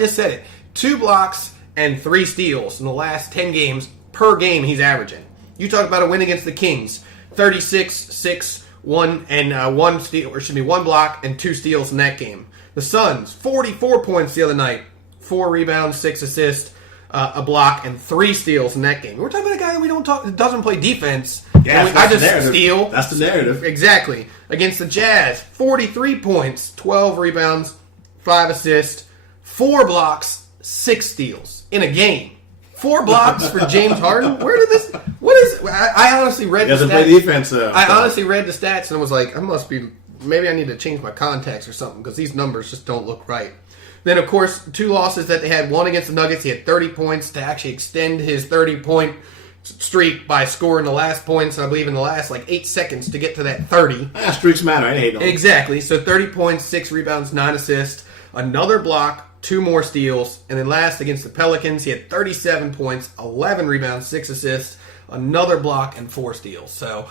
just said it. 2 blocks and 3 steals in the last 10 games per game he's averaging. You talk about a win against the Kings. 36, 6, 1, and 1 steal, or excuse me, 1 block and 2 steals in that game. The Suns, 44 points the other night. 4 rebounds, 6 assists, a block, and 3 steals in that game. We're talking about a guy that doesn't play defense. Yeah, I just steal. That's the narrative. Exactly. Against the Jazz, 43 points, 12 rebounds, 5 assists, 4 blocks, 6 steals in a game. 4 blocks for James Harden? Where did this... What is... I honestly read the stats. He doesn't play defense. I honestly read the stats and was like, I must be... Maybe I need to change my contacts or something because these numbers just don't look right. Then, of course, 2 losses that they had. One against the Nuggets. He had 30 points to actually extend his 30-point streak by scoring the last points, I believe, in the last, 8 seconds to get to that 30. Streaks matter. I hate them. Exactly. So 30 points, 6 rebounds, 9 assists, another block, 2 more steals, and then last against the Pelicans, he had 37 points, 11 rebounds, 6 assists, another block, and 4 steals. So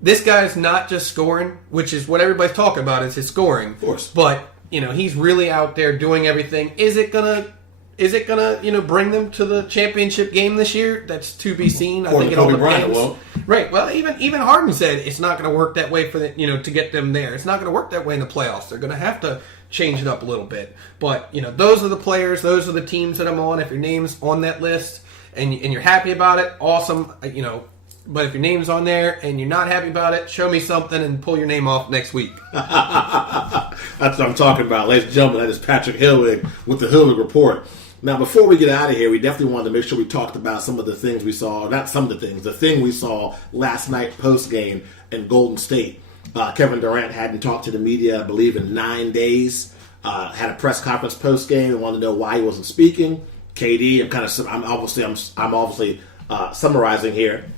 this guy's not just scoring, which is what everybody's talking about is his scoring. Of course. But, he's really out there doing everything. Is it gonna bring them to the championship game this year? That's to be seen. I think it all depends. Right. Well, even Harden said it's not going to work that way for to get them there. It's not going to work that way in the playoffs. They're going to have to change it up a little bit. But those are the players. Those are the teams that I'm on. If your name's on that list and you're happy about it, awesome. But if your name's on there and you're not happy about it, show me something and pull your name off next week. That's what I'm talking about. Ladies and gentlemen, that is Patrick Hilwig with the Hilwig Report. Now, before we get out of here, we definitely wanted to make sure we talked about some of the things we saw. Not some of the things. The thing we saw last night post-game in Golden State. Kevin Durant hadn't talked to the media, I believe, in 9 days. Had a press conference post-game and wanted to know why he wasn't speaking. KD, I'm obviously summarizing here.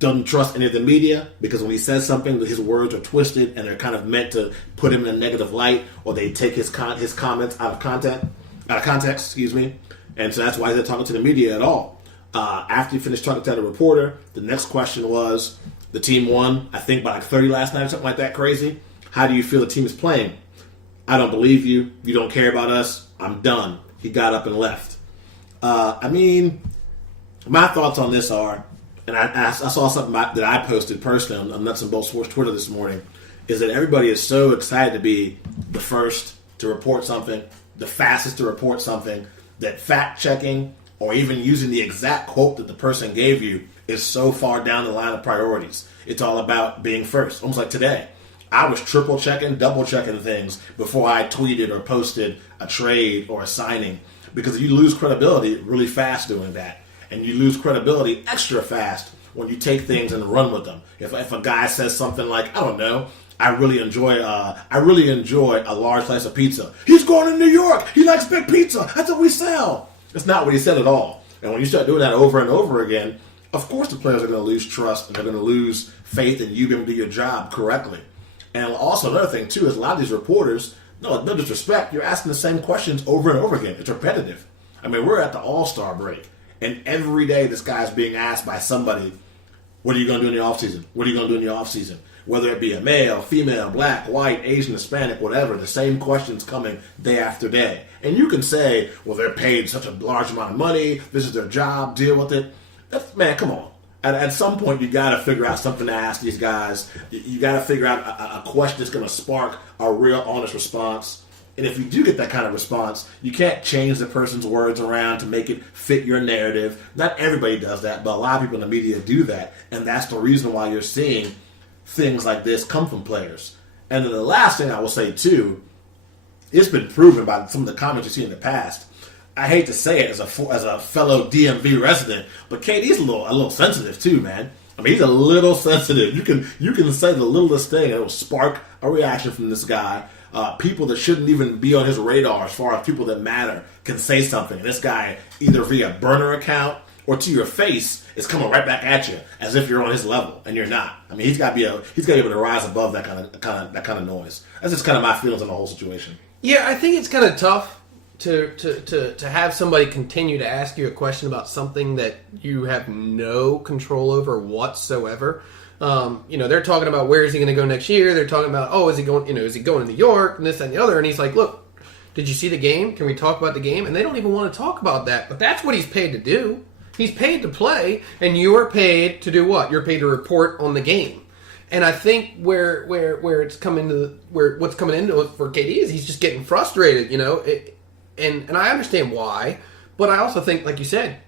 Doesn't trust any of the media because when he says something, his words are twisted and they're kind of meant to put him in a negative light, or they take his comments out of context, excuse me. And so that's why he's not talking to the media at all. After he finished talking to the reporter, the next question was, the team won, I think, by 30 last night or something like that crazy. How do you feel the team is playing? I don't believe you. You don't care about us. I'm done. He got up and left. My thoughts on this are, and I saw something that I posted personally on Nuts and Bolts Sports Twitter this morning, is that everybody is so excited to be the first to report something, the fastest to report something, that fact-checking or even using the exact quote that the person gave you is so far down the line of priorities. It's all about being first. Almost like today. I was triple-checking, double-checking things before I tweeted or posted a trade or a signing, because you lose credibility really fast doing that. And you lose credibility extra fast when you take things and run with them. If a guy says something like, I don't know, I really enjoy a large slice of pizza. He's going to New York. He likes big pizza. That's what we sell. That's not what he said at all. And when you start doing that over and over again, of course the players are going to lose trust and they're going to lose faith in you being able to do your job correctly. And also another thing too is a lot of these reporters, no disrespect, you're asking the same questions over and over again. It's repetitive. We're at the All-Star break. And every day this guy's being asked by somebody, what are you going to do in the offseason? What are you going to do in the offseason? Whether it be a male, female, black, white, Asian, Hispanic, whatever, the same questions coming day after day. And you can say, well, they're paid such a large amount of money. This is their job. Deal with it. Come on. At some point, you got to figure out something to ask these guys. You got to figure out a question that's going to spark a real honest response. And if you do get that kind of response, you can't change the person's words around to make it fit your narrative. Not everybody does that, but a lot of people in the media do that. And that's the reason why you're seeing things like this come from players. And then the last thing I will say, too, it's been proven by some of the comments you see in the past. I hate to say it as a fellow DMV resident, but KD's a little sensitive, too, man. He's a little sensitive. You can say the littlest thing and it will spark a reaction from this guy. People that shouldn't even be on his radar as far as people that matter can say something. And this guy, either via burner account or to your face, is coming right back at you as if you're on his level, and you're not. He's got to be able to rise above that kind of noise. That's just kind of my feelings on the whole situation. Yeah, I think it's kind of tough to have somebody continue to ask you a question about something that you have no control over whatsoever. They're talking about where is he going to go next year. They're talking about, is he going to New York and this and the other. And he's like, look, Did you see the game? Can we talk about the game? And they don't even want to talk about that. But that's what he's paid to do. He's paid to play, and you're paid to do what? You're paid to report on the game. And I think where it's coming to what's coming into it for KD is he's just getting frustrated, and I understand why, but I also think, like you said,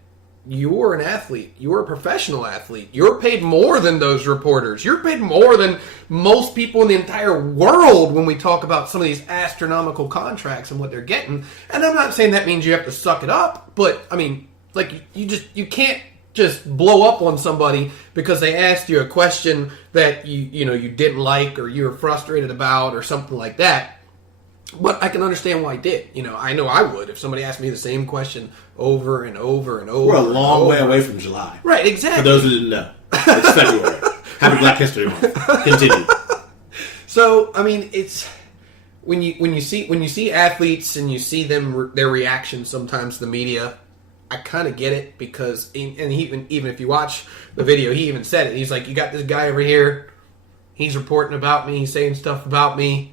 you're an athlete. You're a professional athlete. You're paid more than those reporters. You're paid more than most people in the entire world when we talk about some of these astronomical contracts and what they're getting. And I'm not saying that means you have to suck it up, but I mean, like you can't just blow up on somebody because they asked you a question that you didn't like or you were frustrated about or something like that. But I can understand why he did. I know I would if somebody asked me the same question over and over and over. We're a long way away from July. Right, exactly. For those who didn't know. It's February. Happy Black History Month. Continue. So, I mean, it's when you see athletes and you see their reactions sometimes to the media, I kind of get it because even if you watch the video, he even said it. He's like, you got this guy over here, he's reporting about me, he's saying stuff about me.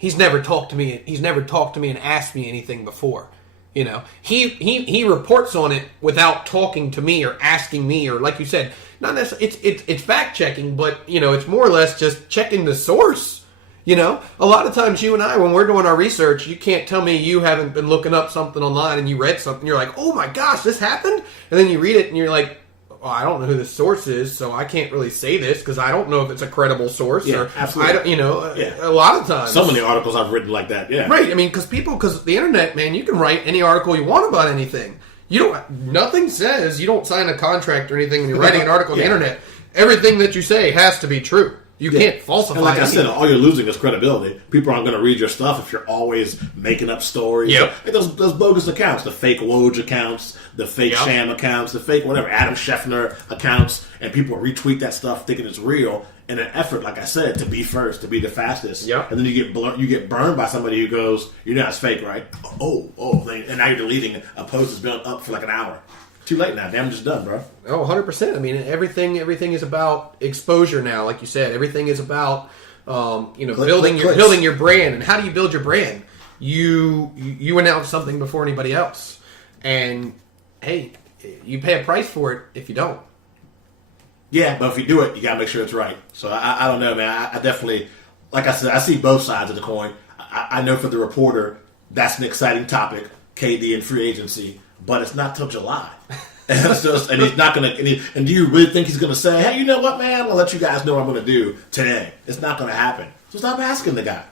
He's never talked to me. He's never talked to me and asked me anything before. He reports on it without talking to me or asking me or, like you said, not necessarily. It's fact checking, but it's more or less just checking the source. A lot of times you and I, when we're doing our research, you can't tell me you haven't been looking up something online and you read something. You're like, oh my gosh, this happened, and then you read it and you're like, oh, I don't know who the source is, so I can't really say this because I don't know if it's a credible source. Yeah, or absolutely. A lot of times. So many articles I've written like that, yeah. Right, I mean, because the internet, man, you can write any article you want about anything. Nothing says you don't sign a contract or anything when you're writing an article on the internet. Everything that you say has to be true. You can't falsify and like anything. I said, all you're losing is credibility. People aren't going to read your stuff if you're always making up stories. Yep. Like those bogus accounts, the fake Woj accounts, the fake Sham accounts, the fake whatever, Adam Scheffner accounts, and people retweet that stuff thinking it's real in an effort, like I said, to be first, to be the fastest. Yep. And then you get burned by somebody who goes, you know it's fake, right? Oh, and now you're deleting a post that's been up for like an hour. Too late now. Damage is done, bro. Oh, 100%. I mean, everything is about exposure now. Like you said, everything is about building your brand. And how do you build your brand? You announce something before anybody else, and hey, you pay a price for it if you don't. Yeah, but if you do it, you gotta make sure it's right. So I don't know, man. I definitely, like I said, I see both sides of the coin. I know for the reporter, that's an exciting topic, KD and free agency. But it's not till July, and he's not gonna. And do you really think he's gonna say, "Hey, you know what, man? I'll let you guys know what I'm gonna do today." It's not gonna happen. So stop asking the guy.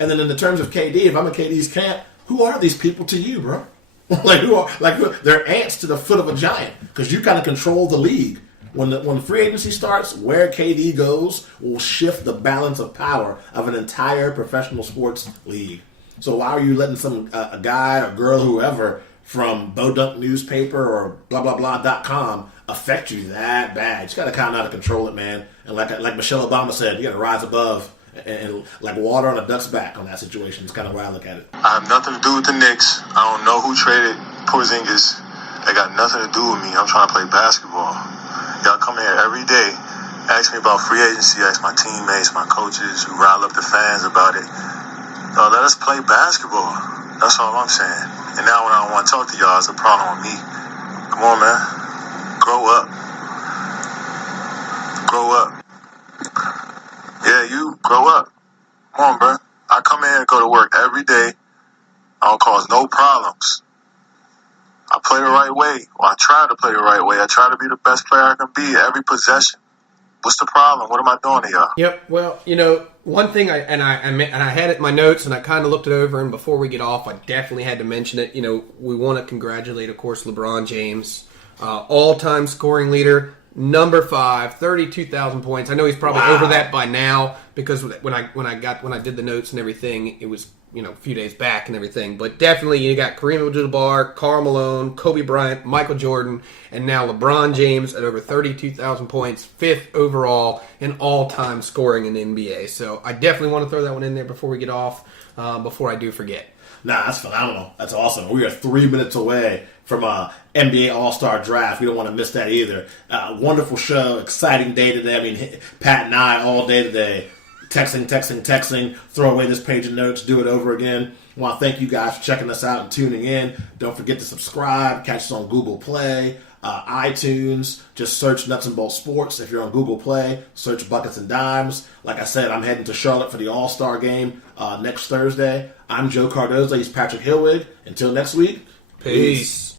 And then in the terms of KD, if I'm in KD's camp, who are these people to you, bro? They're ants to the foot of a giant because you kind of control the league. When free agency starts, where KD goes will shift the balance of power of an entire professional sports league. So why are you letting a guy or girl, whoever, from Bodunk newspaper or blah blah blah.com affect you that bad? You just gotta kind of know how to control it, man. And like Michelle Obama said, you gotta rise above and like water on a duck's back on that situation. It's kind of where I look at it. I have nothing to do with the Knicks. I don't know who traded Porzingis. They got nothing to do with me. I'm trying to play basketball. Y'all come here every day, ask me about free agency, ask my teammates, my coaches, who rile up the fans about it. Let us play basketball. That's all I'm saying. And now when I don't want to talk to y'all, it's a problem with me. Come on, man. Grow up. Grow up. Yeah, you grow up. Come on, bro. I come in and go to work every day. I don't cause no problems. I play the right way. Or I try to play the right way. I try to be the best player I can be every possession. What's the problem? What am I doing to y'all? Yep. Well, one thing I had it in my notes, and I kind of looked it over, and before we get off, I definitely had to mention it. We want to congratulate, of course, LeBron James, all-time scoring leader, number 5, 32,000 points. I know he's probably over that by now because when I did the notes and everything, it was a few days back and everything. But definitely, you got Kareem Abdul-Jabbar, Karl Malone, Kobe Bryant, Michael Jordan, and now LeBron James at over 32,000 points, 5th overall in all-time scoring in the NBA. So I definitely want to throw that one in there before we get off, before I do forget. Nah, that's phenomenal. That's awesome. We are 3 minutes away from a NBA All-Star Draft. We don't want to miss that either. Wonderful show, exciting day today. I mean, Pat and I all day today texting, throw away this page of notes, do it over again. I want to thank you guys for checking us out and tuning in. Don't forget to subscribe. Catch us on Google Play, iTunes. Just search Nuts and Bolts Sports. If you're on Google Play, search Buckets and Dimes. Like I said, I'm heading to Charlotte for the All-Star game next Thursday. I'm Joe Cardoza. He's Patrick Hillwig. Until next week, peace.